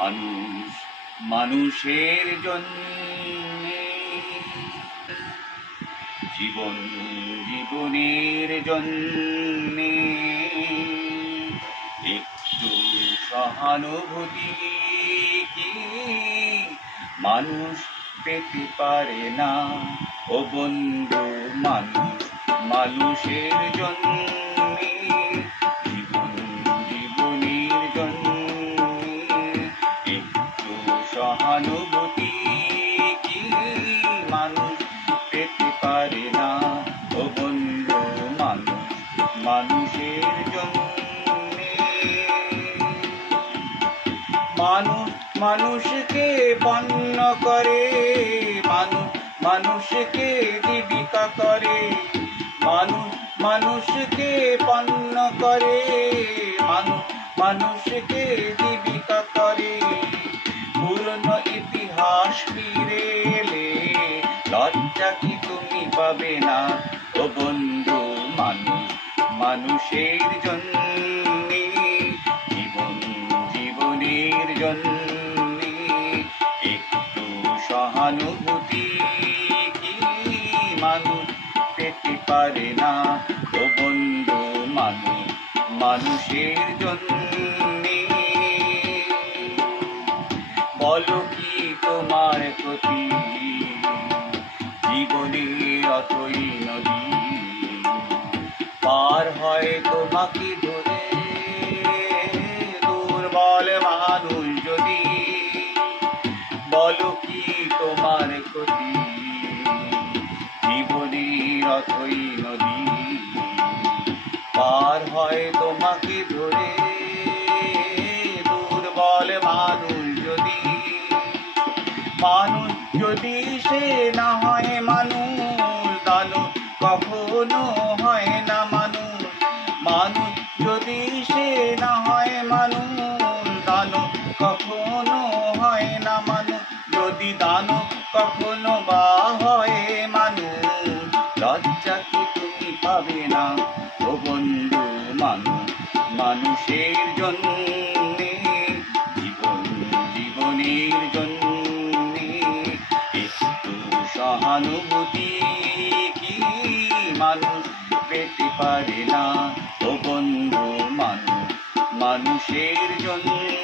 মানুষ মানুষের জন্যে, জীবন জীবনের জন্যে একটু সহানুভূতি কি মানুষ পেতে পারে না? ও বন্ধু, মানুষ মানুষের জন্যে, জীবন জীবনের জন্যে একটু সহানুভূতি কি মানুষ পেতে পারে না? ও বন্ধু, মানুষ মানুষের জন্যে। মানুষ মানুষকে পণ্য করে, মানুষ মানুষকে জীবিকা করে, মানুষ মানুষকে পণ্য করে, মানুষ মানুষকে জীবিকা করে। পুরনো ইতিহাস ফিরে এলে লজ্জা কি তুমি পাবে না? ও বন্ধু, মানুষ মানুষের জন্যে, জীবন জীবনের জন্যে একটু সহানুভূতি কি মানুষ পেতে পারে না? ও বন্ধু, মানুষ মানুষের জন্যে। বলো কি তোমার ক্ষতি, জীবনের অথই নদী পার হয় তোমাকে ধরে দুর্বল মানুষ যদি। বলো কি তোমার ক্ষতি, জীবনের অথই নদী পার হয় তোমাকে ধরে দুর্বল মানুষ যদি। মানুষ যদি সে না হয় মানুষ, দানব কখনো হয় না মানুষ। মানুষ যদি সে না হয় মানুষ, দানব কখনো হয় না মানুষ। যদি দানব কখনো বা হয় মানুষ, লজ্জা কি তুমি পাবে না? ও বন্ধু, মানুষ মানুষের জন্যে, জীবন জীবনের জন্যে একটু সহানুভূতি কি মানুষ পেতে পারে না? ও বন্ধু, মানুষ মানুষের জন্যে।